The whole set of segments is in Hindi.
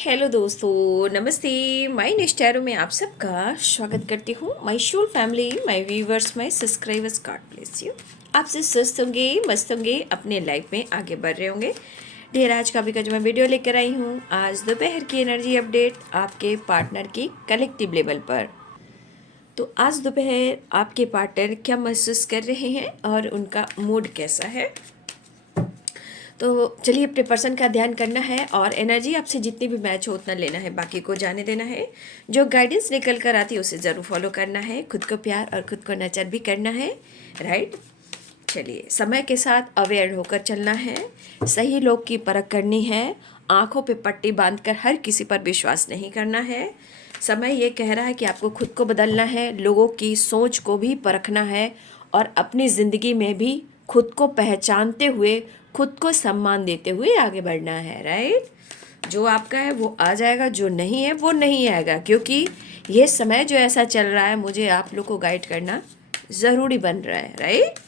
हेलो दोस्तों, नमस्ते। माय निष्ठैरो में आप सबका स्वागत करती हूँ। My whole family, my viewers, my subscribers, God bless you. आप से स्वस्थ होंगे, मस्त होंगे, अपने लाइफ में आगे बढ़ रहे होंगे। ढेर आज का भी का जो मैं वीडियो लेकर आई हूँ, आज दोपहर की एनर्जी अपडेट आपके पार्टनर की कलेक्टिव लेवल पर। तो आज दोपहर आपके पार्टनर क्या महसूस कर रहे हैं और उनका मूड कैसा है। तो चलिए अपने पर्सन का ध्यान करना है और एनर्जी आपसे जितनी भी मैच हो उतना लेना है, बाकी को जाने देना है। जो गाइडेंस निकल कर आती है उसे ज़रूर फॉलो करना है। खुद को प्यार और खुद को नर्चर भी करना है, राइट। चलिए, समय के साथ अवेयर होकर चलना है, सही लोग की परख करनी है, आंखों पे पट्टी बांधकर हर किसी पर विश्वास नहीं करना है। समय ये कह रहा है कि आपको खुद को बदलना है, लोगों की सोच को भी परखना है और अपनी ज़िंदगी में भी खुद को पहचानते हुए, खुद को सम्मान देते हुए आगे बढ़ना है, राइट। जो आपका है वो आ जाएगा, जो नहीं है वो नहीं आएगा, क्योंकि ये समय जो ऐसा चल रहा है, मुझे आप लोग को गाइड करना ज़रूरी बन रहा है, राइट।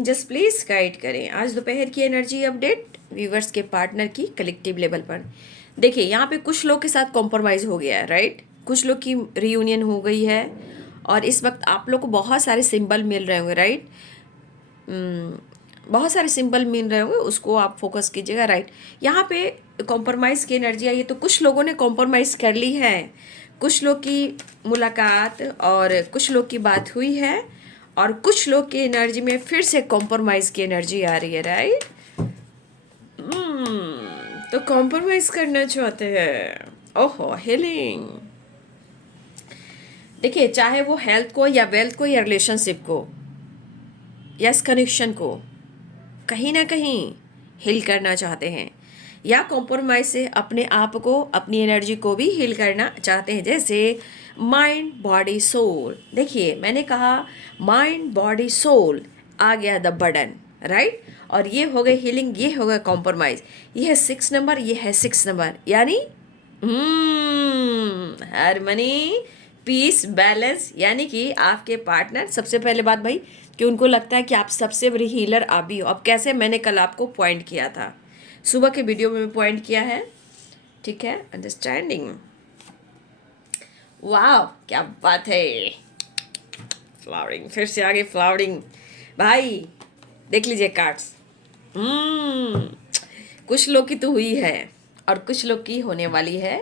जस्ट प्लीज़ गाइड करें। आज दोपहर की एनर्जी अपडेट व्यूवर्स के पार्टनर की कलेक्टिव लेवल पर। देखिए, यहाँ पे कुछ लोग के साथ कॉम्प्रोमाइज़ हो गया है, राइट। कुछ लोग की रियूनियन हो गई है और इस वक्त आप लोग को बहुत सारे सिंबल मिल रहे होंगे, राइट। बहुत सारे सिंबल मिल रहे होंगे, उसको आप फोकस कीजिएगा, राइट। यहाँ पे कॉम्प्रोमाइज़ की एनर्जी आई है, तो कुछ लोगों ने कॉम्प्रोमाइज़ कर ली है, कुछ लोग की मुलाकात और कुछ लोग की बात हुई है और कुछ लोग की एनर्जी में फिर से कॉम्प्रोमाइज़ की एनर्जी आ रही है, राइट। तो कॉम्प्रोमाइज़ करना चाहते हैं। ओहो, हीलिंग। देखिए, चाहे वो हेल्थ को या वेल्थ को या रिलेशनशिप को या इस कनेक्शन को कहीं ना कहीं हील करना चाहते हैं, या कॉम्प्रोमाइज से अपने आप को, अपनी एनर्जी को भी हील करना चाहते हैं, जैसे माइंड बॉडी सोल। देखिए, मैंने कहा माइंड बॉडी सोल, आ गया द बर्डन, राइट। और ये हो गई हीलिंग, ये हो गया कॉम्प्रोमाइज। ये है 6 नंबर, ये है 6 नंबर, यानी हारमनी, पीस, बैलेंस। यानी कि आपके पार्टनर, सबसे पहले बात भाई कि उनको लगता है कि आप सबसे बड़ी हीलर आप ही हो। अब कैसे, मैंने कल आपको पॉइंट किया था, सुबह के वीडियो में पॉइंट किया है, ठीक है। अंडरस्टैंडिंग, वाह क्या बात है। फ्लावरिंग, फिर से आगे फ्लावरिंग भाई, देख लीजिए कार्ड्स। कुछ लोग की तो हुई है और कुछ लोग की होने वाली है।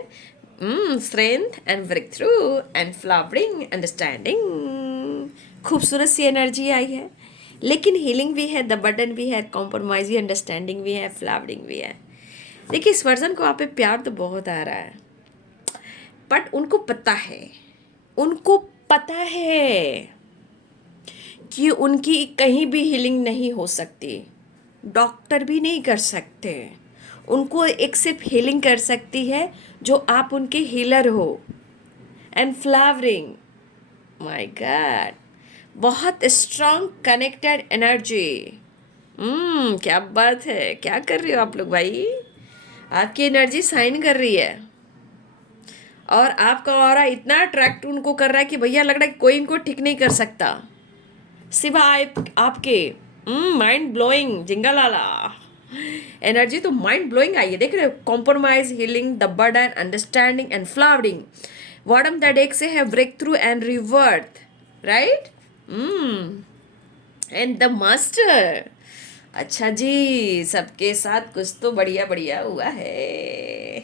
Strength and breakthrough and flowering, understanding. खूबसूरत सी एनर्जी आई है, लेकिन हीलिंग भी है, द बर्डन भी है, कॉम्प्रोमाइज भी, अंडरस्टैंडिंग भी है, फ्लावरिंग भी है। देखिए, इस वर्जन को आप पे प्यार तो बहुत आ रहा है, बट उनको पता है, उनको पता है कि उनकी कहीं भी हीलिंग नहीं हो सकती, डॉक्टर भी नहीं कर सकते। उनको एक सिर्फ हीलिंग कर सकती है जो आप उनके हीलर हो। एंड फ्लावरिंग, माय गॉड, बहुत स्ट्रांग कनेक्टेड एनर्जी। क्या बात है, क्या कर रहे हो आप लोग भाई। आपकी एनर्जी साइन कर रही है और आपका ऑरा इतना अट्रैक्ट उनको कर रहा है कि भैया लग रहा है कि कोई इनको ठीक नहीं कर सकता सिवाय आपके। माइंड ब्लोइंग, जिंगालाला एनर्जी तो माइंड ब्लोइंग आई है, देख रहे हो। Compromise, healing, the burden, understanding and flowering. Bottom that एक से है breakthrough and rebirth, right. And the master. अच्छा जी, सबके साथ कुछ तो बढ़िया बढ़िया हुआ है,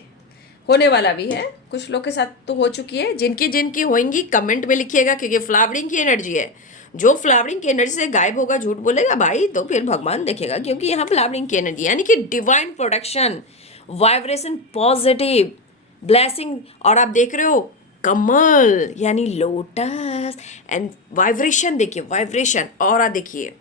होने वाला भी है। कुछ लोग के साथ तो हो चुकी है, जिनकी जिनकी होंगी कमेंट में लिखिएगा, क्योंकि फ्लावरिंग की एनर्जी है। जो फ्लावरिंग की एनर्जी से गायब होगा, झूठ बोलेगा भाई, तो फिर भगवान देखेगा, क्योंकि यहाँ फ्लावरिंग की एनर्जी यानी कि divine production, vibration, positive blessing. और आप देख रहे हो कमल यानी लोटस एंड वाइब्रेशन, देखिए वाइब्रेशन, और देखिए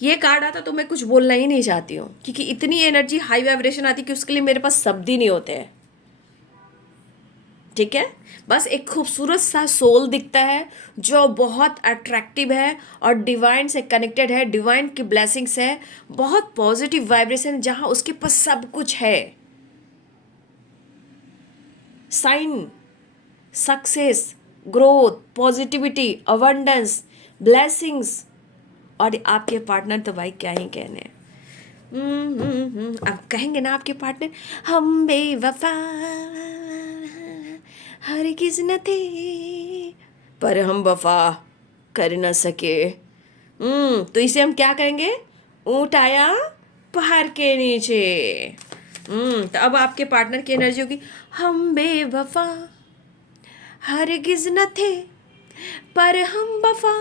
ये कार्ड आता तो मैं कुछ बोलना ही नहीं चाहती हूँ, क्योंकि इतनी एनर्जी हाई वाइब्रेशन आती कि उसके लिए मेरे पास शब्द ही नहीं होते हैं, ठीक है। बस एक खूबसूरत सा सोल दिखता है जो बहुत अट्रैक्टिव है और डिवाइन से कनेक्टेड है, डिवाइन की ब्लेसिंग्स है, बहुत पॉजिटिव वाइब्रेशन, जहाँ उसके पास सब कुछ है। Sign, success, growth, positivity, abundance, blessings. और आपके पार्टनर तो भाई क्या ही कहने हैं, अब कहेंगे ना आपके पार्टनर, हम बेवफा हरगिज न थे पर हम वफा कर न सके। तो इसे हम क्या कहेंगे? ऊँट आया पहाड़ के नीचे। तो अब आपके पार्टनर की एनर्जी होगी, हम बेवफा हरगिज न थे पर हम वफा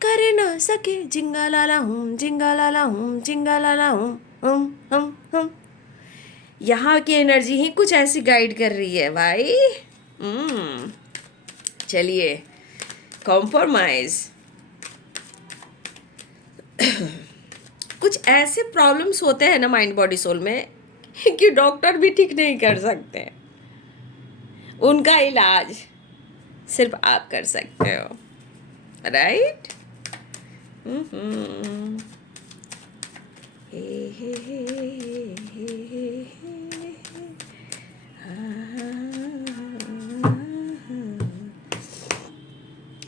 कर न सके। जिंगा लाला हूँ, जिंगा लाला हूँ, जिंगा लाला हूँ, हम। यहाँ की एनर्जी ही कुछ ऐसी गाइड कर रही है भाई। चलिए, कॉम्प्रोमाइज। कुछ ऐसे प्रॉब्लम्स होते हैं ना माइंड बॉडी सोल में कि डॉक्टर भी ठीक नहीं कर सकते। उनका इलाज सिर्फ आप कर सकते हो, right?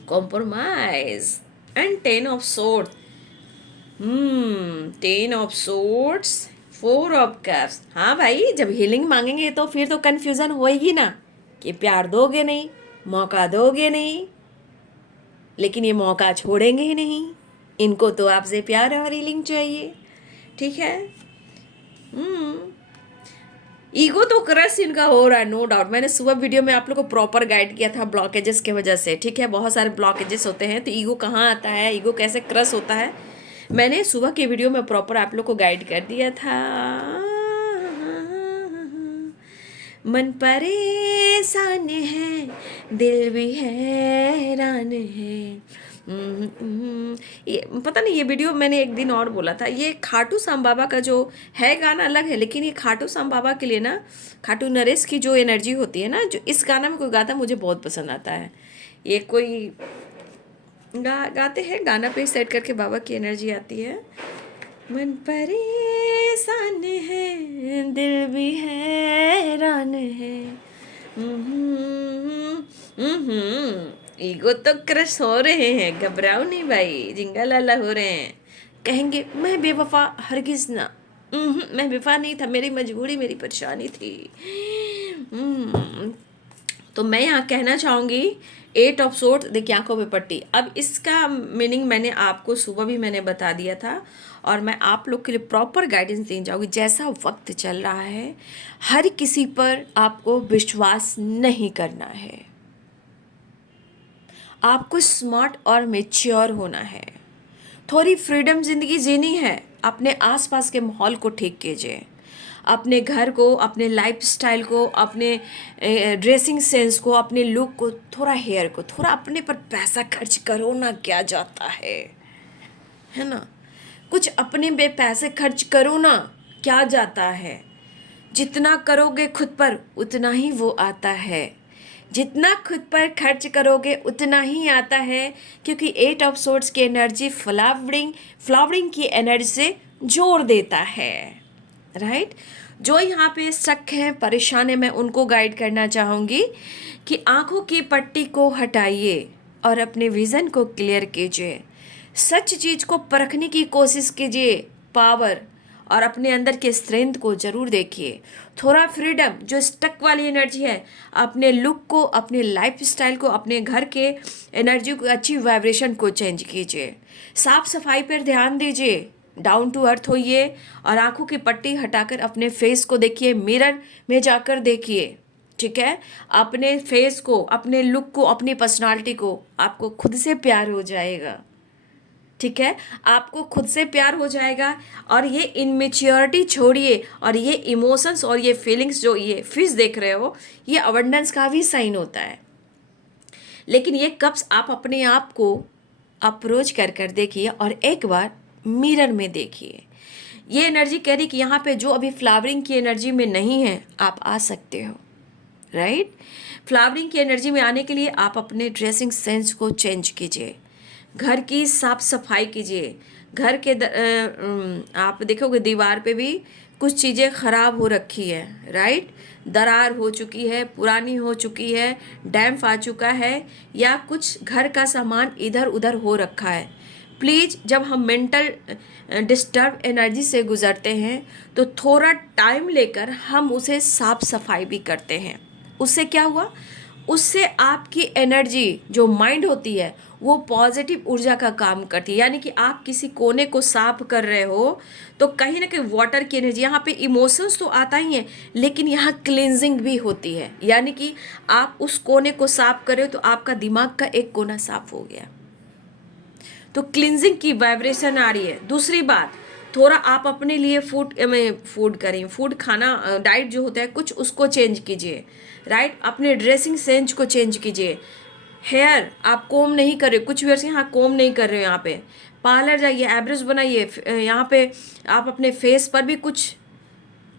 Compromise and 10 of sword. 10 of swords, 4 of cups. हाँ भाई, जब हीलिंग मांगेंगे तो फिर तो कंफ्यूजन होएगी ना कि प्यार दोगे नहीं, मौका दोगे नहीं। लेकिन ये मौका छोड़ेंगे ही नहीं। इनको तो आपसे प्यार और हीलिंग चाहिए, ठीक है? ईगो तो क्रश इनका हो रहा है, नो डाउट। मैंने सुबह वीडियो में आप लोग को प्रॉपर गाइड किया था ब्लॉकेजेस के वजह से, ठीक है? बहुत सारे ब्लॉकेजेस होते हैं, तो ईगो कहाँ आता है, ईगो कैसे क्रश होता है, मैंने सुबह के वीडियो में प्रॉपर आप लोग को गाइड कर दिया था। मन परेशान है, दिल भी हैरान है। ये पता नहीं, ये वीडियो मैंने एक दिन और बोला था। ये खाटू श्याम बाबा का जो है गाना अलग है, लेकिन ये खाटू श्याम बाबा के लिए ना, खाटू नरेश की जो एनर्जी होती है ना, जो इस गाना में कोई गाता मुझे बहुत पसंद आता है। ये कोई गाते हैं, गाना पे सेट करके बाबा की एनर्जी आती है। मन परेशान है, दिल भी हैरान है। ईगो तो क्रश हो रहे हैं, घबराओ नहीं भाई, जिंगा लाला हो रहे हैं। कहेंगे मैं बेवफा हरगिज ना, मैं बेवफा नहीं था, मेरी मजबूरी, मेरी परेशानी थी। तो मैं यहाँ कहना चाहूँगी 8 ऑफ सोर्ड्स। देखिए, आंखों पे पट्टी। अब इसका मीनिंग मैंने आपको सुबह भी मैंने बता दिया था, और मैं आप लोग के लिए प्रॉपर गाइडेंस देना चाहूँगी। जैसा वक्त चल रहा है, हर किसी पर आपको विश्वास नहीं करना है। आपको स्मार्ट और मेच्योर होना है। थोड़ी फ्रीडम ज़िंदगी जीनी है। अपने आसपास के माहौल को ठीक कीजिए, अपने घर को, अपने लाइफस्टाइल को, अपने ड्रेसिंग सेंस को, अपने लुक को, थोड़ा हेयर को, थोड़ा अपने पर पैसा खर्च करो ना, क्या जाता है ना? कुछ अपने पे पैसे खर्च करो ना, क्या जाता है? जितना करोगे खुद पर उतना ही वो आता है। जितना खुद पर खर्च करोगे उतना ही आता है, क्योंकि 8 ऑफ सोर्ड्स की एनर्जी फ्लावरिंग की एनर्जी से जोड़ देता है, राइट? जो यहाँ पे शक है, परेशान है, मैं उनको गाइड करना चाहूँगी कि आंखों की पट्टी को हटाइए और अपने विज़न को क्लियर कीजिए। सच चीज़ को परखने की कोशिश कीजिए, पावर और अपने अंदर के स्ट्रेंथ को ज़रूर देखिए। थोड़ा फ्रीडम, जो स्टक वाली एनर्जी है, अपने लुक को, अपने लाइफस्टाइल को, अपने घर के एनर्जी को, अच्छी वाइब्रेशन को चेंज कीजिए। साफ सफाई पर ध्यान दीजिए, डाउन टू अर्थ होइए, और आंखों की पट्टी हटाकर अपने फेस को देखिए, मिरर में जाकर देखिए, ठीक है? अपने फेस को, अपने लुक को, अपनी पर्सनालिटी को, आपको खुद से प्यार हो जाएगा, ठीक है? आपको खुद से प्यार हो जाएगा। और ये इनमेच्योरिटी छोड़िए, और ये इमोशंस और ये फीलिंग्स, जो ये फिश देख रहे हो, ये अबंडेंस का भी साइन होता है। लेकिन ये कप्स आप अपने आप को अप्रोच कर देखिए, और एक बार मिरर में देखिए। ये एनर्जी कह रही कि यहाँ पे जो अभी फ्लावरिंग की एनर्जी में नहीं है, आप आ सकते हो, राइट? फ्लावरिंग की एनर्जी में आने के लिए आप अपने ड्रेसिंग सेंस को चेंज कीजिए, घर की साफ सफाई कीजिए। घर के आप देखोगे दीवार पे भी कुछ चीज़ें ख़राब हो रखी है, राइट? दरार हो चुकी है, पुरानी हो चुकी है, डैम्प आ चुका है, या कुछ घर का सामान इधर उधर हो रखा है। प्लीज़ जब हम मेंटल डिस्टर्ब एनर्जी से गुज़रते हैं तो थोड़ा टाइम लेकर हम उसे साफ सफाई भी करते हैं। उससे क्या हुआ, उससे आपकी एनर्जी जो माइंड होती है वो पॉजिटिव ऊर्जा का काम करती है। यानी कि आप किसी कोने को साफ कर रहे हो तो कहीं ना कहीं वाटर की एनर्जी, यहाँ पे इमोशंस तो आता ही है लेकिन यहाँ क्लिनजिंग भी होती है। यानी कि आप उस कोने को साफ कर रहे हो तो आपका दिमाग का एक कोना साफ हो गया, तो क्लिनजिंग की वाइब्रेशन आ रही है। दूसरी बात, थोड़ा आप अपने लिए फूड खाना डाइट जो होता है कुछ उसको चेंज कीजिए, राइट। अपने ड्रेसिंग सेंस को चेंज कीजिए। हेयर आप कोम नहीं कर रहे, कुछ व्यूअर्स यहाँ कोम नहीं कर रहे हो, यहाँ पे पार्लर जाइए, एब्रोज बनाइए, यहाँ पे आप अपने फेस पर भी कुछ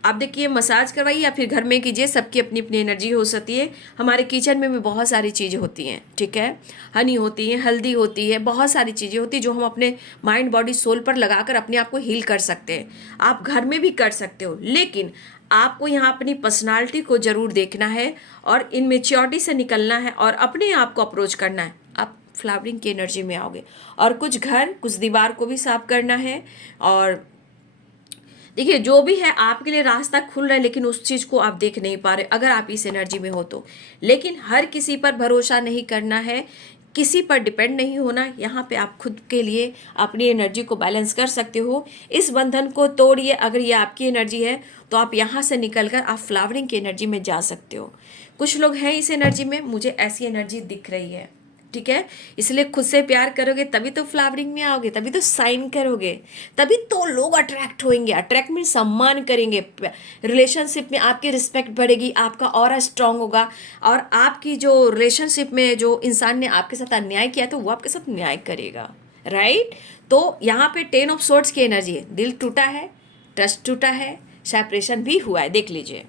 आप देखिए मसाज करवाइए या फिर घर में कीजिए। सबकी अपनी अपनी एनर्जी हो सकती है। हमारे किचन में भी बहुत सारी चीज़ें होती हैं, ठीक है, हनी होती है, हल्दी होती है, बहुत सारी चीज़ें होती हैं जो हम अपने माइंड बॉडी सोल पर लगाकर अपने आप को हील कर सकते हैं। आप घर में भी कर सकते हो, लेकिन आपको यहाँ अपनी पर्सनालिटी को ज़रूर देखना है और इन मेच्योरिटी से निकलना है और अपने आप को अप्रोच करना है। आप फ्लावरिंग की एनर्जी में आओगे। और कुछ घर, कुछ दीवार को भी साफ करना है। और देखिए जो भी है आपके लिए रास्ता खुल रहा है लेकिन उस चीज़ को आप देख नहीं पा रहे अगर आप इस एनर्जी में हो तो। लेकिन हर किसी पर भरोसा नहीं करना है, किसी पर डिपेंड नहीं होना। यहाँ पे आप खुद के लिए अपनी एनर्जी को बैलेंस कर सकते हो। इस बंधन को तोड़िए। अगर ये आपकी एनर्जी है तो आप यहाँ से निकलकर आप फ्लावरिंग की एनर्जी में जा सकते हो। कुछ लोग हैं इस एनर्जी में, मुझे ऐसी एनर्जी दिख रही है, ठीक है। इसलिए खुद से प्यार करोगे तभी तो फ्लावरिंग में आओगे, तभी तो साइन करोगे, तभी तो लोग अट्रैक्ट होंगे। अट्रैक्ट में सम्मान करेंगे, रिलेशनशिप में आपकी रिस्पेक्ट बढ़ेगी, आपका ऑरा स्ट्रांग होगा। और आपकी जो रिलेशनशिप में जो इंसान ने आपके साथ अन्याय किया तो वो आपके साथ न्याय करेगा, राइट। तो यहाँ पे 10 ऑफ सोर्ड्स की एनर्जी है। दिल टूटा है, ट्रस्ट टूटा है, सेपरेशन भी हुआ है, देख लीजिए।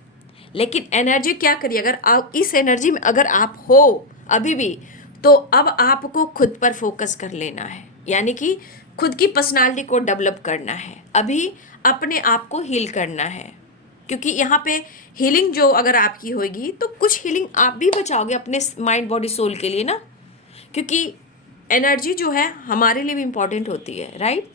लेकिन एनर्जी क्या करिए, अगर आप इस एनर्जी में अगर आप हो अभी भी, तो अब आपको खुद पर फोकस कर लेना है। यानी कि खुद की पर्सनालिटी को डेवलप करना है, अभी अपने आप को हील करना है। क्योंकि यहाँ पे हीलिंग जो अगर आपकी होगी तो कुछ हीलिंग आप भी बचाओगे अपने माइंड बॉडी सोल के लिए ना, क्योंकि एनर्जी जो है हमारे लिए भी इम्पॉर्टेंट होती है, राइट।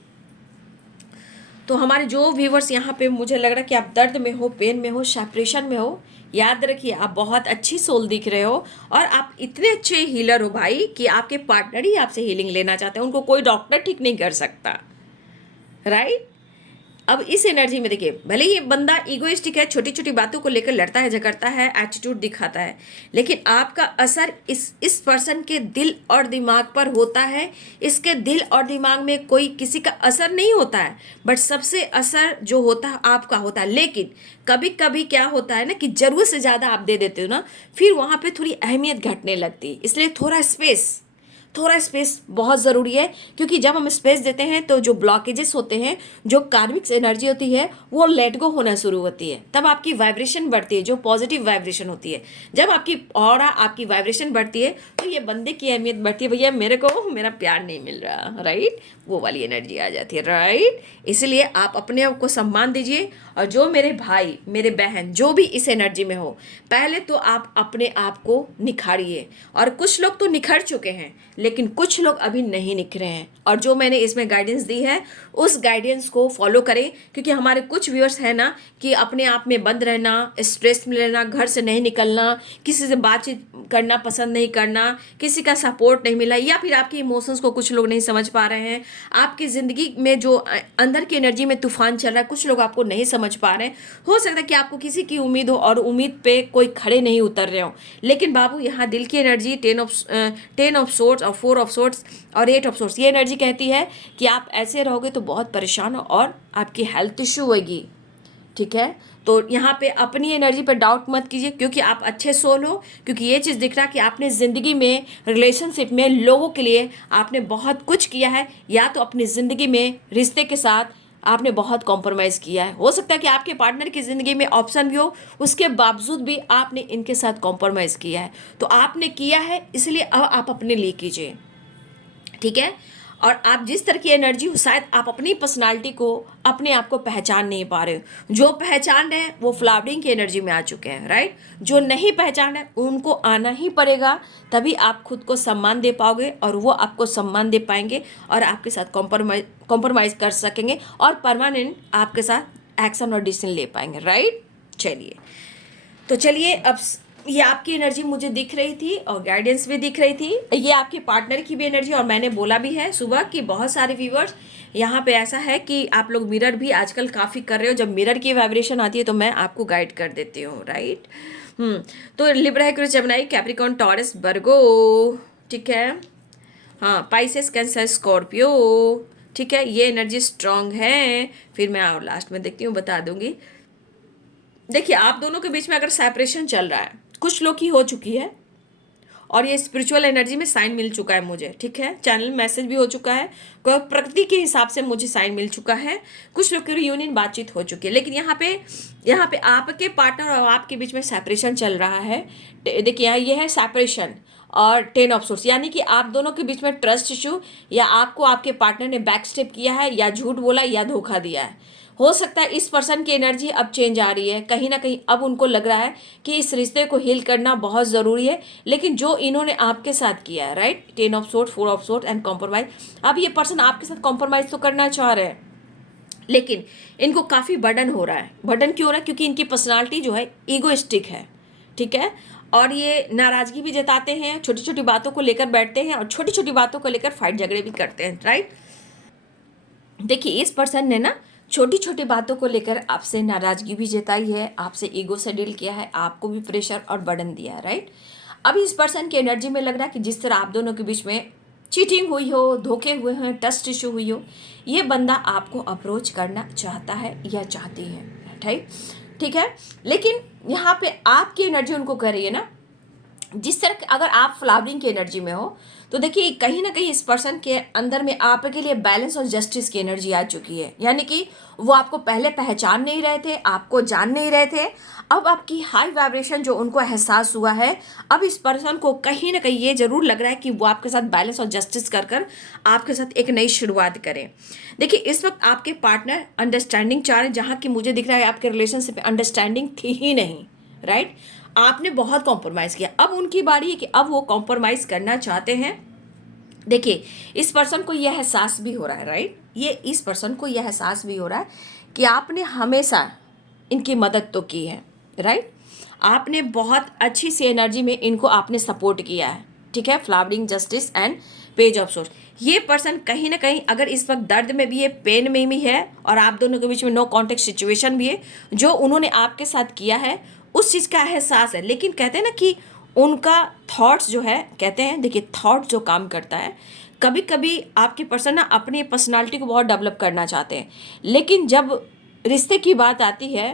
तो हमारे जो व्यूवर्स यहाँ पे, मुझे लग रहा है कि आप दर्द में हो, पेन में हो, सेपरेशन में हो, याद रखिए आप बहुत अच्छी सोल दिख रहे हो और आप इतने अच्छे हीलर हो भाई कि आपके पार्टनर ही आपसे हीलिंग लेना चाहते हैं। उनको कोई डॉक्टर ठीक नहीं कर सकता, राइट। अब इस एनर्जी में देखिए, भले ही ये बंदा ईगोइस्टिक है, छोटी छोटी बातों को लेकर लड़ता है, झगड़ता है, एटीट्यूड दिखाता है, लेकिन आपका असर इस पर्सन के दिल और दिमाग पर होता है। इसके दिल और दिमाग में कोई किसी का असर नहीं होता है, बट सबसे असर जो होता है आपका होता है। लेकिन कभी कभी क्या होता है ना कि ज़रूरत से ज़्यादा आप दे देते हो ना, फिर वहाँ पे थोड़ी अहमियत घटने लगती है। इसलिए थोड़ा स्पेस बहुत ज़रूरी है, क्योंकि जब हम स्पेस देते हैं तो जो ब्लॉकेजेस होते हैं, जो कार्मिक एनर्जी होती है, वो लेट गो होना शुरू होती है। तब आपकी वाइब्रेशन बढ़ती है, जो पॉजिटिव वाइब्रेशन होती है। जब आपकी ऑरा, आपकी वाइब्रेशन बढ़ती है तो ये बंदे की अहमियत बढ़ती है, भैया मेरे को मेरा प्यार नहीं मिल रहा, राइट, वो वाली एनर्जी आ जाती है, राइट। इसलिए आप अपने आप को सम्मान दीजिए। और जो मेरे भाई, मेरे बहन जो भी इस एनर्जी में हो, पहले तो आप अपने आप को निखारिए। और कुछ लोग तो निखर चुके हैं लेकिन कुछ लोग अभी नहीं निखरे हैं, और जो मैंने इसमें गाइडेंस दी है उस गाइडेंस को फॉलो करें। क्योंकि हमारे कुछ व्यूअर्स हैं ना कि अपने आप में बंद रहना, स्ट्रेस में रहना, घर से नहीं निकलना, किसी से बातचीत करना पसंद नहीं करना, किसी का सपोर्ट नहीं मिला, या फिर आपके इमोशंस को कुछ लोग नहीं समझ पा रहे हैं, आपकी ज़िंदगी में जो अंदर की एनर्जी में तूफान चल रहा है कुछ लोग आपको नहीं समझ पा रहे हैं। हो सकता है कि आपको किसी की उम्मीद हो और उम्मीद पे कोई खड़े नहीं उतर रहे हो। लेकिन बाबू यहाँ दिल की एनर्जी 10 ऑफ सोर्ड्स और 4 ऑफ सोर्ड्स और 8 ऑफ सोर्ड्स, ये एनर्जी कहती है कि आप ऐसे रहोगे तो बहुत परेशान हो और आपकी हेल्थ इशू होगी, ठीक है। तो यहाँ पे अपनी एनर्जी पर डाउट मत कीजिए, क्योंकि आप अच्छे सोल हो। क्योंकि ये चीज़ दिख रहा है कि आपने ज़िंदगी में, रिलेशनशिप में, लोगों के लिए आपने बहुत कुछ किया है, या तो अपनी ज़िंदगी में रिश्ते के साथ आपने बहुत कॉम्प्रोमाइज़ किया है। हो सकता है कि आपके पार्टनर की ज़िंदगी में ऑप्शन भी हो, उसके बावजूद भी आपने इनके साथ कॉम्प्रोमाइज़ किया है। तो आपने किया है, इसलिए अब आप अपने लिए कीजिए, ठीक है। और आप जिस तरह की एनर्जी हो, शायद आप अपनी पर्सनालिटी को, अपने आप को पहचान नहीं पा रहे हो। जो पहचान रहे हैं वो फ्लावरिंग की एनर्जी में आ चुके हैं, राइट। जो नहीं पहचान रहे उनको आना ही पड़ेगा, तभी आप खुद को सम्मान दे पाओगे और वो आपको सम्मान दे पाएंगे और आपके साथ कॉम्प्रोमाइज़ कर सकेंगे और परमानेंट आपके साथ एक्शन और डिसीजन ले पाएंगे, राइट। चलिए, तो चलिए अब ये आपकी एनर्जी मुझे दिख रही थी और गाइडेंस भी दिख रही थी। ये आपके पार्टनर की भी एनर्जी, और मैंने बोला भी है सुबह कि बहुत सारे व्यूअर्स यहाँ पे ऐसा है कि आप लोग मिरर भी आजकल काफ़ी कर रहे हो। जब मिरर की वाइब्रेशन आती है तो मैं आपको गाइड कर देती हूँ, राइट। तो Libra, Aquarius, Gemini, Capricorn, Taurus, Virgo, ठीक है। हाँ, पाइसेस, कैंसर, स्कॉर्पियो, ठीक है। ये एनर्जी स्ट्रांग है। फिर मैं और लास्ट में देखती हूँ, बता दूंगी। देखिए, आप दोनों के बीच में अगर सेपरेशन चल रहा है, कुछ लोग की हो चुकी है और ये स्पिरिचुअल एनर्जी में साइन मिल चुका है मुझे, ठीक है। चैनल मैसेज भी हो चुका है, कोई प्रकृति के हिसाब से मुझे साइन मिल चुका है। कुछ लोग की रियूनियन बातचीत हो चुकी है, लेकिन यहाँ पे आपके पार्टनर और आपके बीच में सेपरेशन चल रहा है। देखिए यहाँ ये है सेपरेशन और 10 ऑफ सोर्स, यानी कि आप दोनों के बीच में ट्रस्ट इशू, या आपको आपके पार्टनर ने बैक स्टेप किया है, या झूठ बोला, या धोखा दिया है। हो सकता है इस पर्सन की एनर्जी अब चेंज आ रही है, कहीं ना कहीं अब उनको लग रहा है कि इस रिश्ते को हील करना बहुत ज़रूरी है। लेकिन जो इन्होंने आपके साथ किया है, right, 10 of source, 4 of source and compromise, अब ये पर्सन आपके साथ कॉम्प्रोमाइज तो करना चाह रहे हैं, लेकिन इनको काफ़ी बर्डन हो रहा है। बर्डन क्यों हो रहा है? क्योंकि इनकी पर्सनालिटी जो है ईगोइस्टिक है, ठीक है। और ये नाराज़गी भी जताते हैं, छोटी छोटी बातों को लेकर बैठते हैं और छोटी छोटी बातों को लेकर फाइट झगड़े भी करते हैं, राइट। देखिए, इस पर्सन ने ना छोटी छोटी बातों को लेकर आपसे नाराज़गी भी जताई है, आपसे ईगो से डील किया है, आपको भी प्रेशर और बर्डन दिया है, राइट। अब इस पर्सन की एनर्जी में लग रहा है कि जिस तरह आप दोनों के बीच में चीटिंग हुई हो, धोखे हुए हैं, ट्रस्ट इशू हुई हो, ये बंदा आपको अप्रोच करना चाहता है या चाहती है, राइट, ठीक है। लेकिन यहाँ पे आपकी एनर्जी उनको कह रही है ना, जिस तरह अगर आप फ्लावरिंग की एनर्जी में हो तो देखिए कहीं ना कहीं इस पर्सन के अंदर में आपके लिए बैलेंस और जस्टिस की एनर्जी आ चुकी है। यानी कि वो आपको पहले पहचान नहीं रहे थे, आपको जान नहीं रहे थे, अब आपकी हाई वाइब्रेशन जो उनको एहसास हुआ है, अब इस पर्सन को कहीं ना कहीं ये जरूर लग रहा है कि वो आपके साथ बैलेंस और जस्टिस कर कर आपके साथ एक नई शुरुआत करें। देखिए, इस वक्त आपके पार्टनर अंडरस्टैंडिंग चाह रहे हैं, जहाँ की मुझे दिख रहा है आपके रिलेशनशिप में अंडरस्टैंडिंग थी ही नहीं, राइट। आपने बहुत कॉम्प्रोमाइज़ किया, अब उनकी बारी है कि अब वो कॉम्प्रोमाइज़ करना चाहते हैं। देखिए, इस पर्सन को यह एहसास भी हो रहा है, राइट, ये इस पर्सन को यह एहसास भी हो रहा है कि आपने हमेशा इनकी मदद तो की है, राइट। आपने बहुत अच्छी सी एनर्जी में इनको आपने सपोर्ट किया है, ठीक है। Flowering, justice and page of source. ये पर्सन कहीं ना कहीं अगर इस वक्त दर्द में भी है, पेन में भी है, और आप दोनों के बीच में नो कॉन्टेक्ट सिचुएशन भी है, जो उन्होंने आपके साथ किया है उस चीज़ का एहसास है। लेकिन कहते हैं ना कि उनका थॉट्स जो है, कहते हैं देखिए थॉट जो काम करता है, कभी कभी आपके पर्सन ना अपनी पर्सनालिटी को बहुत डेवलप करना चाहते हैं, लेकिन जब रिश्ते की बात आती है,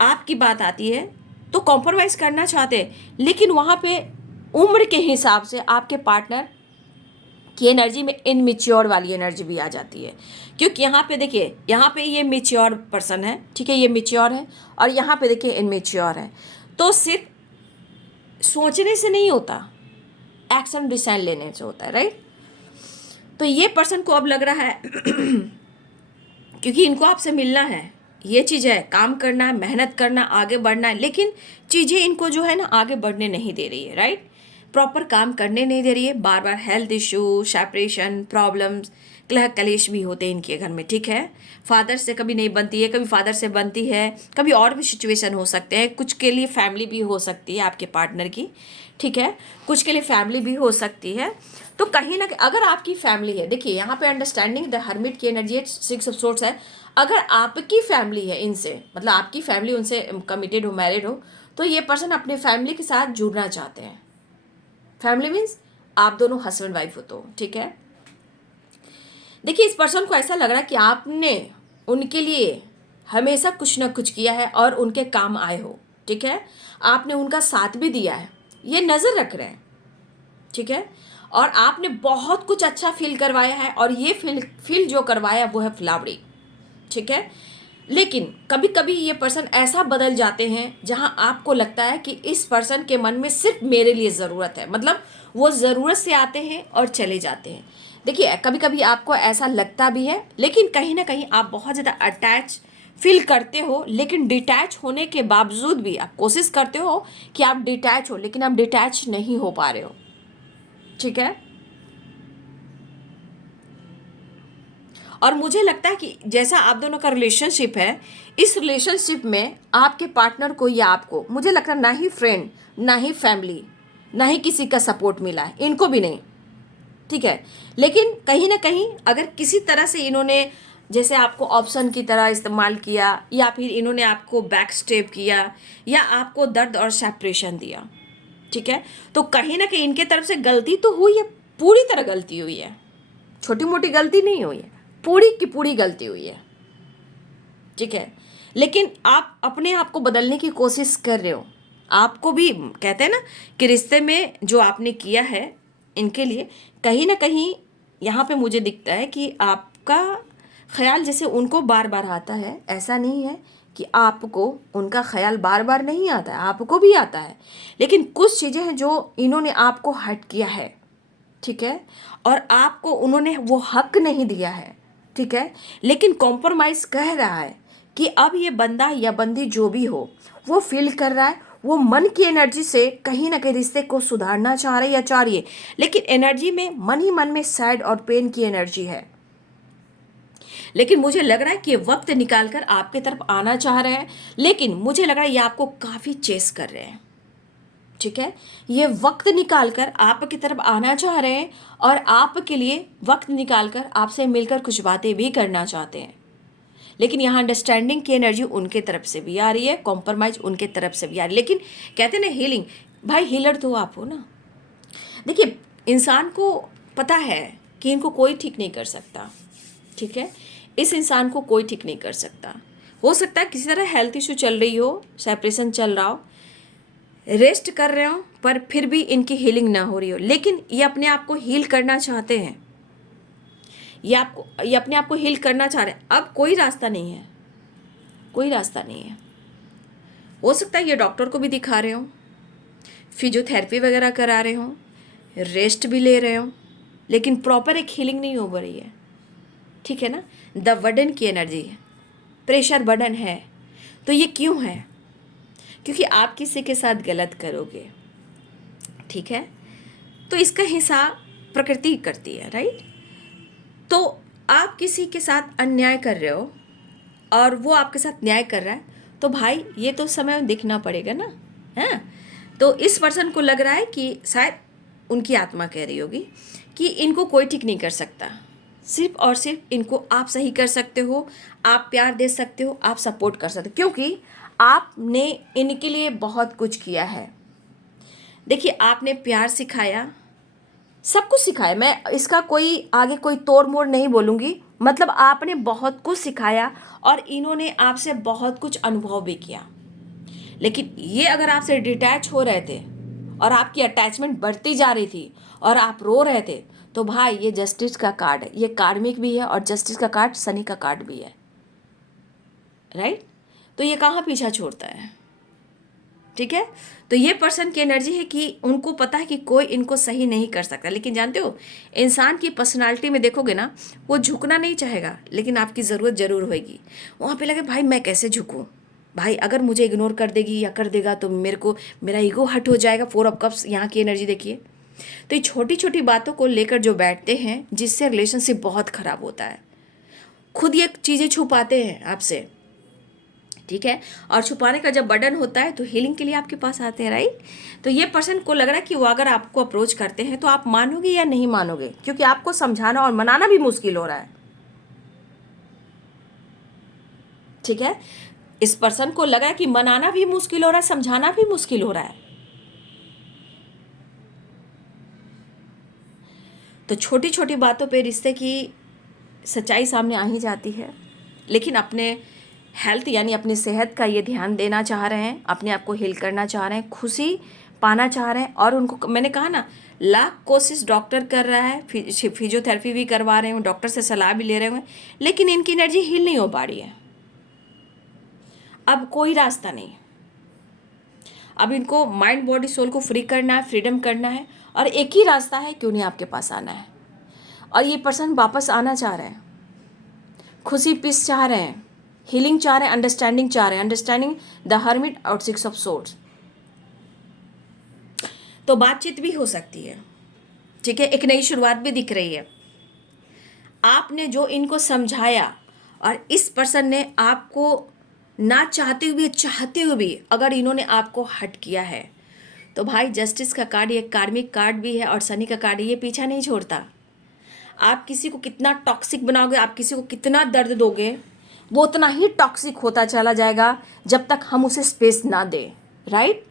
आपकी बात आती है, तो कॉम्प्रोमाइज़ करना चाहते हैं। लेकिन वहाँ पे उम्र के हिसाब से आपके पार्टनर की एनर्जी में इनमेच्योर वाली एनर्जी भी आ जाती है। क्योंकि यहाँ पे देखिए, यहाँ पे ये मेच्योर पर्सन है, ठीक है, ये मेच्योर है, और यहाँ पे देखिए इनमेच्योर है। तो सिर्फ सोचने से नहीं होता, एक्शन डिसीजन लेने से होता है, राइट। तो ये पर्सन को अब लग रहा है क्योंकि इनको आपसे मिलना है, ये चीज़ है, काम करना है, मेहनत करना, आगे बढ़ना है, लेकिन चीज़ें इनको जो है ना आगे बढ़ने नहीं दे रही है, राइट। प्रॉपर काम करने नहीं दे रही है, बार बार हेल्थ इशू, सेपरेशन, प्रॉब्लम्स, कलह कलेश भी होते हैं इनके घर में, ठीक है। फादर से कभी नहीं बनती है, कभी फादर से बनती है, कभी और भी सिचुएशन हो सकते हैं, कुछ के लिए फैमिली भी हो सकती है आपके पार्टनर की, ठीक है, कुछ के लिए फैमिली भी हो सकती है। तो कहीं ना कहीं अगर आपकी फैमिली है, देखिए यहाँ पे अंडरस्टैंडिंग द हर्मिट की एनर्जी 6 ऑफ सोर्स है। अगर आपकी फैमिली है इनसे, मतलब आपकी फैमिली उनसे कमिटेड हो, मैरिड हो, तो ये पर्सन अपने फैमिली के साथ जुड़ना चाहते हैं। फैमिली मीन्स आप दोनों हस्बैंड वाइफ हो, तो ठीक है। देखिए, इस पर्सन को ऐसा लग रहा है कि आपने उनके लिए हमेशा कुछ ना कुछ किया है और उनके काम आए हो, ठीक है। आपने उनका साथ भी दिया है, ये नज़र रख रहे हैं, ठीक है। और आपने बहुत कुछ अच्छा फील करवाया है, और ये फील जो करवाया वो है फ्लावरी, ठीक है। लेकिन कभी कभी ये पर्सन ऐसा बदल जाते हैं जहां आपको लगता है कि इस पर्सन के मन में सिर्फ मेरे लिए ज़रूरत है, मतलब वो ज़रूरत से आते हैं और चले जाते हैं। देखिए कभी कभी आपको ऐसा लगता भी है, लेकिन कहीं ना कहीं आप बहुत ज़्यादा अटैच फील करते हो, लेकिन डिटैच होने के बावजूद भी आप कोशिश करते हो कि आप डिटैच हो, लेकिन आप डिटैच नहीं हो पा रहे हो। ठीक है। और मुझे लगता है कि जैसा आप दोनों का रिलेशनशिप है, इस रिलेशनशिप में आपके पार्टनर को या आपको, मुझे लगता है ना ही फ्रेंड, ना ही फैमिली, ना ही किसी का सपोर्ट मिला है, इनको भी नहीं। ठीक है। लेकिन कहीं ना कहीं अगर किसी तरह से इन्होंने जैसे आपको ऑप्शन की तरह इस्तेमाल किया, या फिर इन्होंने आपको बैक स्टेप किया, या आपको दर्द और सेपरेशन दिया, ठीक है, तो कहीं ना कहीं इनके तरफ से गलती तो हुई है, पूरी तरह गलती हुई है, छोटी मोटी गलती नहीं हुई है, पूरी की पूरी गलती हुई है। ठीक है। लेकिन आप अपने आप को बदलने की कोशिश कर रहे हो। आपको भी कहते हैं ना कि रिश्ते में जो आपने किया है इनके लिए, कहीं ना कहीं यहाँ पे मुझे दिखता है कि आपका ख्याल जैसे उनको बार बार आता है। ऐसा नहीं है कि आपको उनका ख्याल बार बार नहीं आता है, आपको भी आता है, लेकिन कुछ चीज़ें हैं जो इन्होंने आपको हर्ट किया है। ठीक है। और आपको उन्होंने वो हक नहीं दिया है। ठीक है। लेकिन कॉम्प्रोमाइज़ कह रहा है कि अब ये बंदा या बंदी जो भी हो, वो फील कर रहा है, वो मन की एनर्जी से कहीं ना कहीं रिश्ते को सुधारना चाह रहे या चाह रही है, लेकिन एनर्जी में मन ही मन में सैड और पेन की एनर्जी है। लेकिन मुझे लग रहा है कि ये वक्त निकाल कर आपके तरफ आना चाह रहे हैं, लेकिन मुझे लग रहा है ये आपको काफ़ी चेस कर रहे हैं। ठीक है। ये वक्त निकाल कर आपकी तरफ आना चाह रहे हैं, और आपके लिए वक्त निकाल कर आपसे मिलकर कुछ बातें भी करना चाहते हैं। लेकिन यहाँ अंडरस्टैंडिंग की एनर्जी उनके तरफ से भी आ रही है, कॉम्प्रोमाइज़ उनके तरफ से भी आ रही है। लेकिन कहते हैं ना हीलिंग, भाई हीलर तो आप हो ना। देखिए इंसान को पता है कि इनको कोई ठीक नहीं कर सकता। ठीक है। इस इंसान को कोई ठीक नहीं कर सकता। हो सकता है किसी तरह हेल्थ इशू चल रही हो, सेपरेशन चल रहा हो, रेस्ट कर रहे हो, पर फिर भी इनकी हीलिंग ना हो रही हो, लेकिन ये अपने आप को हील करना चाहते हैं। ये अपने आप को हील करना चाह रहे हैं। अब कोई रास्ता नहीं है, कोई रास्ता नहीं है। हो सकता है ये डॉक्टर को भी दिखा रहे हो, फिजियोथेरेपी वगैरह करा रहे हो, रेस्ट भी ले रहे हो, लेकिन प्रॉपर एक हीलिंग नहीं हो रही है। ठीक है ना। द बर्डन की एनर्जी है, प्रेशर बर्डन है। तो ये क्यों है? क्योंकि आप किसी के साथ गलत करोगे। ठीक है। तो इसका हिसाब प्रकृति करती है, राइट। तो आप किसी के साथ अन्याय कर रहे हो और वो आपके साथ न्याय कर रहा है, तो भाई ये तो समय दिखना पड़ेगा ना। है। तो इस पर्सन को लग रहा है कि शायद उनकी आत्मा कह रही होगी कि इनको कोई ठीक नहीं कर सकता, सिर्फ और सिर्फ इनको आप सही कर सकते हो, आप प्यार दे सकते हो, आप सपोर्ट कर सकते हो, क्योंकि आपने इनके लिए बहुत कुछ किया है। देखिए आपने प्यार सिखाया, सब कुछ सिखाया। मैं इसका कोई आगे कोई तोड़ मोड़ नहीं बोलूँगी, मतलब आपने बहुत कुछ सिखाया और इन्होंने आपसे बहुत कुछ अनुभव भी किया। लेकिन ये अगर आपसे डिटैच हो रहे थे और आपकी अटैचमेंट बढ़ती जा रही थी और आप रो रहे थे, तो भाई ये जस्टिस का कार्ड है, ये कार्मिक भी है और जस्टिस का कार्ड शनि का कार्ड भी है, राइट। तो ये कहाँ पीछा छोड़ता है। ठीक है। तो ये पर्सन की एनर्जी है कि उनको पता है कि कोई इनको सही नहीं कर सकता। लेकिन जानते हो इंसान की पर्सनालिटी में देखोगे ना, वो झुकना नहीं चाहेगा, लेकिन आपकी ज़रूरत ज़रूर होगी। वहाँ पे लगे भाई मैं कैसे झुकूँ, भाई अगर मुझे इग्नोर कर देगी या कर देगा तो मेरा ईगो हर्ट हो जाएगा। 4 ऑफ कप्स यहाँ की एनर्जी देखिए। तो ये छोटी छोटी बातों को लेकर जो बैठते हैं, जिससे रिलेशनशिप बहुत ख़राब होता है। खुद ये चीज़ें छुपाते हैं आपसे। ठीक है। और छुपाने का जब बर्डन होता है तो हीलिंग के लिए आपके पास आते हैं, राइट। तो ये पर्सन को लग रहा है कि वो अगर आपको अप्रोच करते हैं तो आप मानोगे या नहीं मानोगे, क्योंकि आपको समझाना और मनाना भी मुश्किल हो रहा है। ठीक है। इस पर्सन को लग रहा है कि मनाना भी मुश्किल हो रहा है, समझाना भी मुश्किल हो रहा है। तो छोटी छोटी बातों पे रिश्ते की सच्चाई सामने आ ही जाती है। लेकिन अपने हेल्थ यानी अपनी सेहत का ये ध्यान देना चाह रहे हैं, अपने आप को हील करना चाह रहे हैं, खुशी पाना चाह रहे हैं। और उनको मैंने कहा ना, लाख कोशिश डॉक्टर कर रहा है, फिजियोथेरेपी भी करवा रहे हैं, डॉक्टर से सलाह भी ले रहे हैं, लेकिन इनकी एनर्जी हील नहीं हो पा रही है। अब कोई रास्ता नहीं। अब इनको माइंड बॉडी सोल को फ्री करना है, फ्रीडम करना है, और एक ही रास्ता है कि उन्हें आपके पास आना है। और ये पर्सन वापस आना चाह रहे हैं, खुशी पीस चाह रहे हैं, हीलिंग चाह रहे हैं, अंडरस्टैंडिंग चाह रहे हैं, अंडरस्टैंडिंग द हर्मिट और 6 ऑफ सोर्ड्स। तो बातचीत भी हो सकती है, ठीक है, एक नई शुरुआत भी दिख रही है। आपने जो इनको समझाया और इस पर्सन ने आपको ना चाहते हुए चाहते हुए भी अगर इन्होंने आपको हट किया है, तो भाई जस्टिस का कार्ड ये कार्मिक कार्ड भी है और शनि का कार्ड ये पीछा नहीं छोड़ता। आप किसी को कितना टॉक्सिक बनाओगे, आप किसी को कितना दर्द दोगे, वो उतना ही टॉक्सिक होता चला जाएगा जब तक हम उसे स्पेस ना दें, राइट।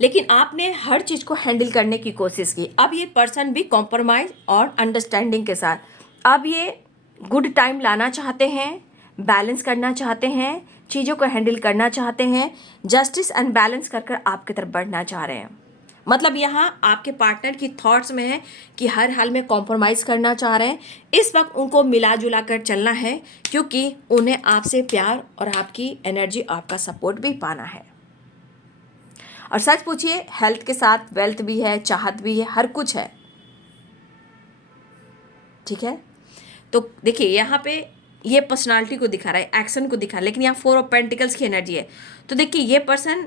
लेकिन आपने हर चीज़ को हैंडल करने की कोशिश की। अब ये पर्सन भी कॉम्प्रोमाइज़ और अंडरस्टैंडिंग के साथ अब ये गुड टाइम लाना चाहते हैं, बैलेंस करना चाहते हैं, चीज़ों को हैंडल करना चाहते हैं, जस्टिस एंड बैलेंस कर कर आपकी तरफ बढ़ना चाह रहे हैं। मतलब यहाँ आपके पार्टनर की थॉट्स में है कि हर हाल में कॉम्प्रोमाइज़ करना चाह रहे हैं। इस वक्त उनको मिला जुला कर चलना है क्योंकि उन्हें आपसे प्यार और आपकी एनर्जी, आपका सपोर्ट भी पाना है। और सच पूछिए, हेल्थ के साथ वेल्थ भी है, चाहत भी है, हर कुछ है, ठीक है। तो देखिए यहाँ पे ये पर्सनालिटी को दिखा रहा है, एक्शन को दिखा रहा है, लेकिन यहाँ 4 ऑफ पेंटिकल्स की एनर्जी है। तो देखिए ये पर्सन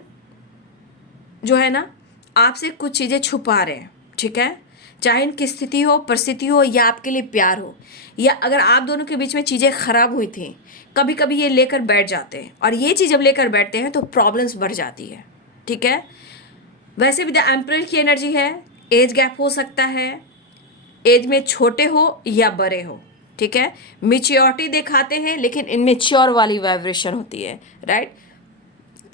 जो है ना आपसे कुछ चीज़ें छुपा रहे हैं, ठीक है, चाहे इनकी स्थिति हो, परिस्थिति हो या आपके लिए प्यार हो, या अगर आप दोनों के बीच में चीज़ें खराब हुई थी, कभी कभी ये लेकर बैठ जाते हैं और ये चीज़ जब लेकर बैठते हैं तो प्रॉब्लम्स बढ़ जाती है, ठीक है। वैसे भी द एम्परर की एनर्जी है, एज गैप हो सकता है, एज में छोटे हो या बड़े हो, ठीक है। मेच्योरिटी दिखाते हैं लेकिन इनमेच्योर वाली वाइब्रेशन होती है, राइट।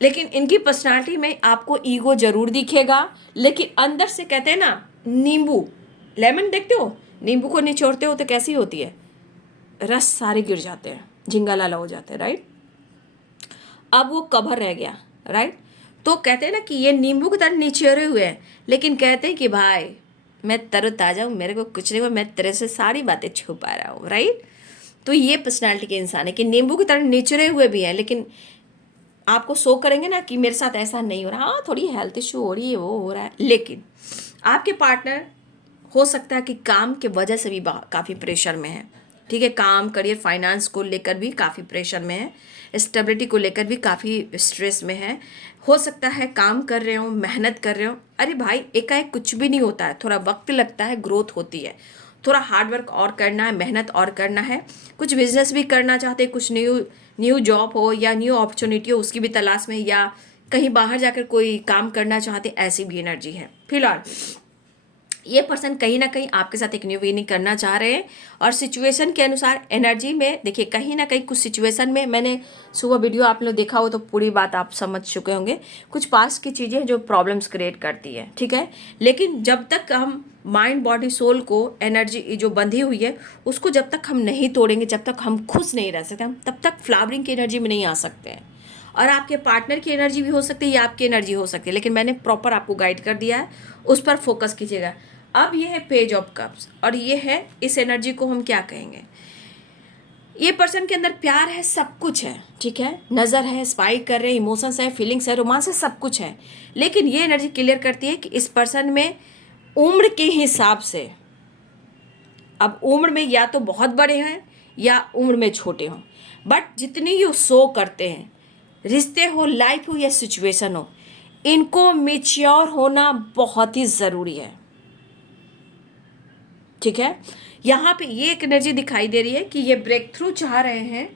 लेकिन इनकी पर्सनालिटी में आपको ईगो जरूर दिखेगा, लेकिन अंदर से कहते हैं ना, नींबू, लेमन देखते हो, नींबू को निचोड़ते हो तो कैसी होती है, रस सारे गिर जाते हैं, झिंगा लाला हो जाते हैं, राइट। अब वो कवर रह गया, राइट। तो कहते हैं ना कि ये नींबू की तरह निचोड़े हुए हैं, लेकिन कहते हैं कि भाई मैं तरोताजा हूँ, मेरे को कुछ नहीं हुआ, मैं तेरे से सारी बातें छुपा रहा हूँ, राइट। तो ये पर्सनालिटी के इंसान है कि नींबू की तरह निचरे हुए भी हैं, लेकिन आपको शो करेंगे ना कि मेरे साथ ऐसा नहीं हो रहा, हाँ थोड़ी हेल्थ इशू हो रही है, वो हो रहा है, लेकिन आपके पार्टनर हो सकता है कि काम के वजह से भी काफ़ी प्रेशर में है, ठीक है। काम, करियर, फाइनेंस को लेकर भी काफ़ी प्रेशर में है, स्टेबिलिटी को लेकर भी काफ़ी स्ट्रेस में है। हो सकता है काम कर रहे हो, मेहनत कर रहे हो, अरे भाई एकाएक कुछ भी नहीं होता है, थोड़ा वक्त लगता है, ग्रोथ होती है, थोड़ा हार्डवर्क और करना है, मेहनत और करना है। कुछ बिजनेस भी करना चाहते हैं, कुछ न्यू जॉब हो या न्यू अपॉर्चुनिटी हो उसकी भी तलाश में, या कहीं बाहर जाकर कोई काम करना चाहते, ऐसी भी एनर्जी है। फिलहाल ये पर्सन कहीं ना कहीं आपके साथ एक न्यू बिगिनिंग करना चाह रहे हैं और सिचुएशन के अनुसार एनर्जी में देखिए, कहीं ना कहीं कुछ सिचुएशन में, मैंने सुबह वीडियो आप लोग देखा हो तो पूरी बात आप समझ चुके होंगे, कुछ पास की चीज़ें जो प्रॉब्लम्स क्रिएट करती है, ठीक है। लेकिन जब तक हम माइंड, बॉडी, सोल को एनर्जी जो बंधी हुई है उसको जब तक हम नहीं तोड़ेंगे, जब तक हम खुश नहीं रह सकते, हम तब तक फ्लावरिंग की एनर्जी में नहीं आ सकते हैं। और आपके पार्टनर की एनर्जी भी हो सकती है या आपकी एनर्जी हो सकती है, लेकिन मैंने प्रॉपर आपको गाइड कर दिया है, उस पर फोकस कीजिएगा। अब ये है पेज ऑफ कप्स और ये है, इस एनर्जी को हम क्या कहेंगे, ये पर्सन के अंदर प्यार है, सब कुछ है, ठीक है, नज़र है, स्पाइक कर रहे हैं, इमोशंस है, फीलिंग्स है, रोमांस है, सब कुछ है। लेकिन ये एनर्जी क्लियर करती है कि इस पर्सन में उम्र के हिसाब से, अब उम्र में या तो बहुत बड़े हैं या उम्र में छोटे हों, बट जितनी ये शो करते हैं, रिश्ते हो, लाइफ हो या सिचुएशन हो, इनको मेच्योर होना बहुत ही ज़रूरी है, ठीक है। यहाँ पे ये एक एनर्जी दिखाई दे रही है कि ये ब्रेक थ्रू चाह रहे हैं,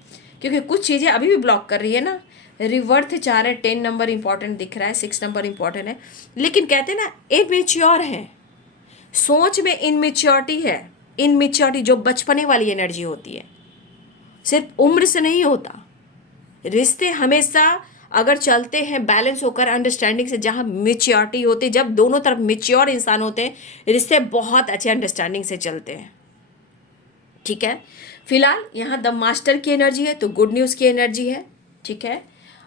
क्योंकि कुछ चीज़ें अभी भी ब्लॉक कर रही है ना, रिवर्थ चाह रहे हैं, 10 नंबर इंपॉर्टेंट दिख रहा है, 6 नंबर इंपॉर्टेंट है, लेकिन कहते हैं ना इनमेच्योर है, सोच में इनमेच्योरिटी है। इनमेच्योरिटी जो बचपने वाली एनर्जी होती है, सिर्फ उम्र से नहीं होता, रिश्ते हमेशा अगर चलते हैं बैलेंस होकर, अंडरस्टैंडिंग से, जहाँ मेच्योरिटी होती है, जब दोनों तरफ मेच्योर इंसान होते हैं, रिश्ते बहुत अच्छे अंडरस्टैंडिंग से चलते हैं, ठीक है। फिलहाल यहाँ द मास्टर की एनर्जी है तो गुड न्यूज़ की एनर्जी है, ठीक है।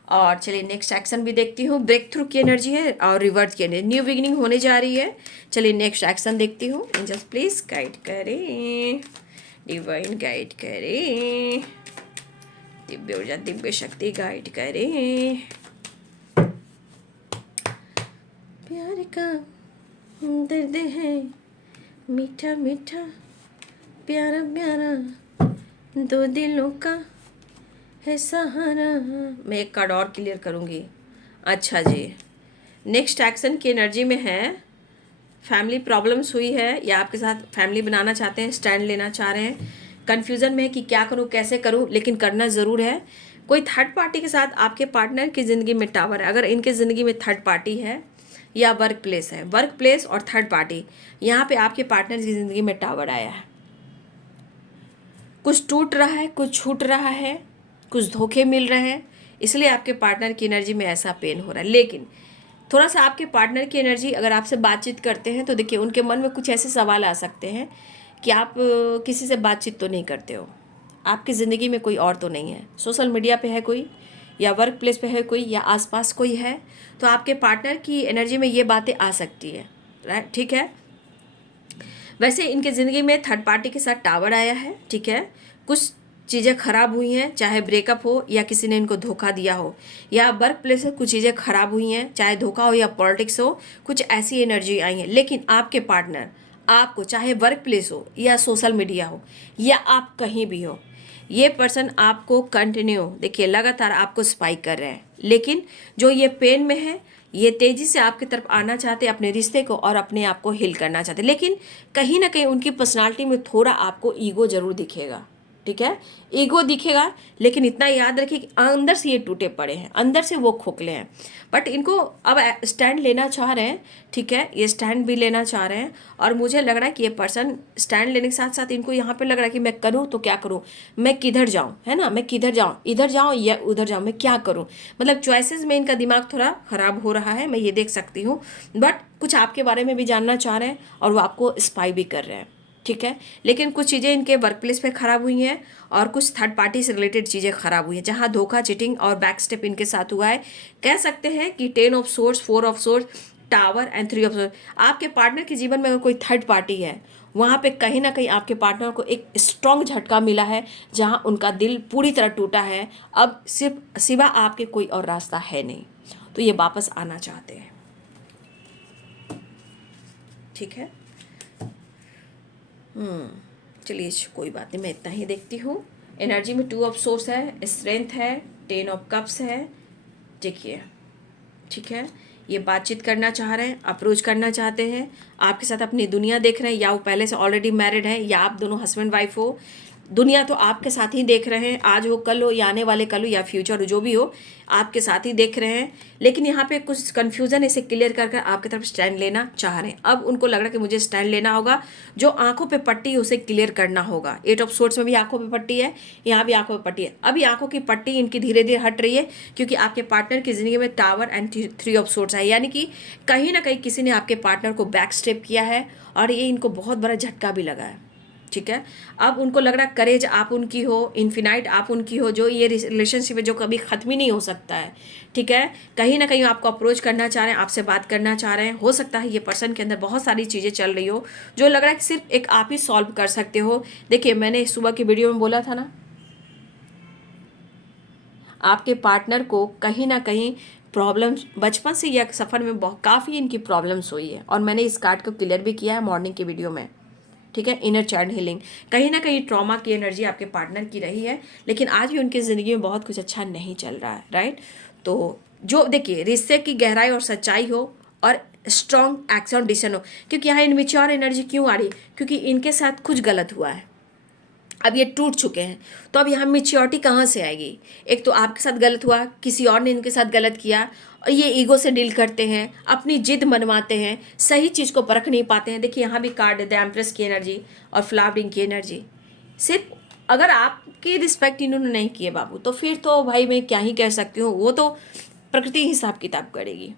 और चलिए नेक्स्ट एक्शन भी देखती हूँ, ब्रेक थ्रू की एनर्जी है और रिवर्स की एनर्जी, न्यू बिगिनिंग होने जा रही है। चलिए नेक्स्ट एक्शन देखती हूँ, एंजल्स प्लीज गाइड करें, डिवाइन गाइड करें, दिव्य ऊर्जा, दिव्य शक्ति गाइड करें। प्यार का दर्द है मीठा मीठा, प्यारा प्यारा दो दिलों का है सहारा। मैं एक कार्ड और क्लियर करूँगी। अच्छा जी, नेक्स्ट एक्शन की एनर्जी में है, फैमिली प्रॉब्लम्स हुई है या आपके साथ फैमिली बनाना चाहते हैं, स्टैंड लेना चाह रहे हैं, कन्फ्यूज़न में है कि क्या करूं कैसे करूं, लेकिन करना ज़रूर है। कोई थर्ड पार्टी के साथ आपके पार्टनर की ज़िंदगी में टावर है। अगर इनके ज़िंदगी में थर्ड पार्टी है या वर्क प्लेस है, वर्क प्लेस और थर्ड पार्टी, यहाँ पे आपके पार्टनर की ज़िंदगी में टावर आया है। कुछ टूट रहा है, कुछ छूट रहा है, कुछ धोखे मिल रहे हैं, इसलिए आपके पार्टनर की एनर्जी में ऐसा पेन हो रहा है। लेकिन थोड़ा सा आपके पार्टनर की एनर्जी अगर आपसे बातचीत करते हैं तो देखिए उनके मन में कुछ ऐसे सवाल आ सकते हैं कि आप किसी से बातचीत तो नहीं करते हो, आपकी ज़िंदगी में कोई और तो नहीं है, सोशल मीडिया पे है कोई, या वर्क प्लेस पे है कोई, या आसपास कोई है, तो आपके पार्टनर की एनर्जी में ये बातें आ सकती है। राइट, ठीक है। वैसे इनके ज़िंदगी में थर्ड पार्टी के साथ टावर आया है, ठीक है। कुछ चीज़ें ख़राब हुई हैं, चाहे ब्रेकअप हो या किसी ने इनको धोखा दिया हो, या वर्क प्लेस से कुछ चीज़ें ख़राब हुई हैं, चाहे धोखा हो या पॉलिटिक्स हो, कुछ ऐसी एनर्जी आई है। लेकिन आपके पार्टनर आपको, चाहे वर्क प्लेस हो या सोशल मीडिया हो या आप कहीं भी हो, ये पर्सन आपको कंटिन्यू देखिए लगातार आपको स्पाइक कर रहे हैं। लेकिन जो ये पेन में है, ये तेज़ी से आपकी तरफ आना चाहते हैं, अपने रिश्ते को और अपने आप को हील करना चाहते हैं। लेकिन कहीं ना कहीं उनकी पर्सनालिटी में थोड़ा आपको ईगो ज़रूर दिखेगा, ठीक है, ईगो दिखेगा। लेकिन इतना याद रखिए कि अंदर से ये टूटे पड़े हैं, अंदर से वो खोखले हैं, बट इनको अब स्टैंड लेना चाह रहे हैं, ठीक है, ये स्टैंड भी लेना चाह रहे हैं। और मुझे लग रहा है कि ये पर्सन स्टैंड लेने के साथ साथ इनको यहाँ पे लग रहा है कि मैं करूँ तो क्या करूँ, मैं किधर जाऊँ, है ना, मैं किधर जाऊँ, इधर जाऊँ या उधर जाऊँ, मैं क्या करूँ। मतलब चॉइसेस में इनका दिमाग थोड़ा ख़राब हो रहा है, मैं ये देख सकती हूँ। बट कुछ आपके बारे में भी जानना चाह रहे हैं और वो आपको स्पाई भी कर रहे हैं, ठीक है। लेकिन कुछ चीज़ें इनके वर्क प्लेस पे ख़राब हुई हैं और कुछ थर्ड पार्टी से रिलेटेड चीज़ें ख़राब हुई हैं, जहाँ धोखा, चीटिंग और बैक स्टेप इनके साथ हुआ है। कह सकते हैं कि 10 of source, 4 of source, tower and 3 of source. आपके पार्टनर के जीवन में अगर कोई थर्ड पार्टी है, वहाँ पे कहीं ना कहीं आपके पार्टनर को एक स्ट्रॉन्ग झटका मिला है, जहाँ उनका दिल पूरी तरह टूटा है। अब सिर्फ सिवा आपके कोई और रास्ता है नहीं, तो ये वापस आना चाहते हैं, ठीक है। चलिए कोई बात नहीं, मैं इतना ही देखती हूँ। एनर्जी में 2 ऑफ सोर्स है, स्ट्रेंथ है, 10 ऑफ कप्स है, देखिए, ठीक है। ये बातचीत करना चाह रहे हैं, अप्रोच करना चाहते हैं, आपके साथ अपनी दुनिया देख रहे हैं, या वो पहले से ऑलरेडी मैरिड है, या आप दोनों हस्बैंड वाइफ हो। दुनिया तो आपके साथ ही देख रहे हैं, आज हो कल हो या आने वाले कल हो या फ्यूचर जो भी हो, आपके साथ ही देख रहे हैं। लेकिन यहाँ पे कुछ कन्फ्यूज़न इसे क्लियर कर कर आपकी तरफ स्टैंड लेना चाह रहे हैं। अब उनको लग रहा है कि मुझे स्टैंड लेना होगा, जो आंखों पे पट्टी है उसे क्लियर करना होगा। 8 ऑफ सोर्स में भी आंखों पे पट्टी है, यहाँ भी आंखों पे पट्टी है। अभी आंखों की पट्टी इनकी धीरे धीरे हट रही है, क्योंकि आपके पार्टनर की ज़िंदगी में टावर एंड 3 ऑफ सोर्स है, यानी कि कहीं ना कहीं किसी ने आपके पार्टनर को बैक स्टेप किया है और ये इनको बहुत बड़ा झटका भी लगा है, ठीक है। अब उनको लग रहा है करेज आप उनकी हो, इन्फिनाइट आप उनकी हो, जो ये रिलेशनशिप है जो कभी ख़त्म ही नहीं हो सकता है, ठीक है। कहीं ना कहीं आपको अप्रोच करना चाह रहे हैं, आपसे बात करना चाह रहे हैं। हो सकता है ये पर्सन के अंदर बहुत सारी चीज़ें चल रही हो जो लग रहा है कि सिर्फ एक आप ही सॉल्व कर सकते हो। देखिए मैंने सुबह की वीडियो में बोला था ना, आपके पार्टनर को कहीं ना कहीं प्रॉब्लम्स बचपन से या सफ़र में बहुत काफ़ी इनकी प्रॉब्लम्स हुई है, और मैंने इस कार्ड को क्लियर भी किया है मॉर्निंग की वीडियो में, ठीक है। इनर चाइल्ड हीलिंग, कहीं ना कहीं ट्रॉमा की एनर्जी आपके पार्टनर की रही है, लेकिन आज भी उनकी ज़िंदगी में बहुत कुछ अच्छा नहीं चल रहा है, राइट। तो जो देखिए रिश्ते की गहराई और सच्चाई हो और स्ट्रॉन्ग एक्शन डिसीजन हो, क्योंकि यहाँ इनमेच्योर एनर्जी क्यों आ रही, क्योंकि इनके साथ कुछ गलत हुआ है, अब ये टूट चुके हैं। तो अब यहाँ मेच्योरिटी कहाँ से आएगी। एक तो आपके साथ गलत हुआ, किसी और ने इनके साथ गलत किया, और ये ईगो से डील करते हैं, अपनी जिद मनवाते हैं, सही चीज़ को परख नहीं पाते हैं। देखिए यहाँ भी कार्ड है द एम्प्रेस की एनर्जी और फ्लावरिंग की एनर्जी। सिर्फ अगर आपकी रिस्पेक्ट इन्होंने नहीं किए बाबू, तो फिर तो भाई मैं क्या ही कह सकती हूँ, वो तो प्रकृति हिसाब किताब करेगी,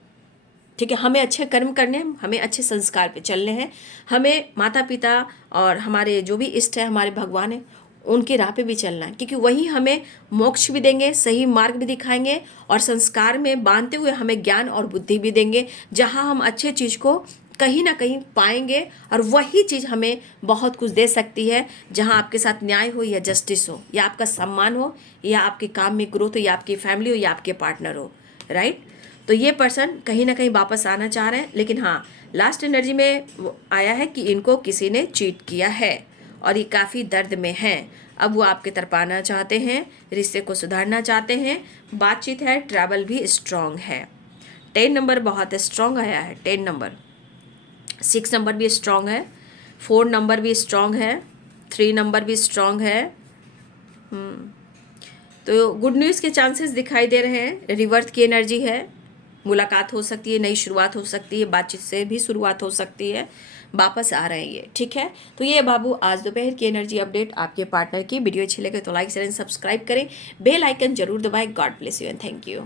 ठीक है। हमें अच्छे कर्म करने हैं, हमें अच्छे संस्कार पे चलने हैं, हमें माता पिता और हमारे जो भी इष्ट है, हमारे भगवान हैं, उनके राह पे भी चलना है, क्योंकि वही हमें मोक्ष भी देंगे, सही मार्ग भी दिखाएंगे, और संस्कार में बांधते हुए हमें ज्ञान और बुद्धि भी देंगे, जहाँ हम अच्छे चीज़ को कहीं ना कहीं पाएंगे, और वही चीज़ हमें बहुत कुछ दे सकती है, जहाँ आपके साथ न्याय हो या जस्टिस हो, या आपका सम्मान हो, या आपके काम में ग्रोथ हो, या आपकी फैमिली हो, या आपके पार्टनर हो, राइट। तो ये पर्सन कहीं ना कहीं वापस आना चाह रहे हैं, लेकिन हाँ लास्ट एनर्जी में आया है कि इनको किसी ने चीट किया है, और ये काफ़ी दर्द में हैं। अब वो आपके तरफ आना चाहते हैं, रिश्ते को सुधारना चाहते हैं, बातचीत है, ट्रैवल भी स्ट्रॉन्ग है। 10 नंबर बहुत स्ट्रॉन्ग आया है, 10 नंबर। 6 नंबर भी स्ट्रॉन्ग है, 4 नंबर भी स्ट्रॉन्ग है, 3 नंबर भी स्ट्रॉन्ग है। तो गुड न्यूज़ के चांसेस दिखाई दे रहे हैं। रिवर्थ की एनर्जी है, मुलाकात हो सकती है, नई शुरुआत हो सकती है, बातचीत से भी शुरुआत हो सकती है, वापस आ रहे हैं ये, ठीक है। तो ये बाबू आज दोपहर की एनर्जी अपडेट आपके पार्टनर की। वीडियो अच्छी लगे तो लाइक शेयर एंड सब्सक्राइब करें, बेल आइकन जरूर दबाएं। God bless you and thank you.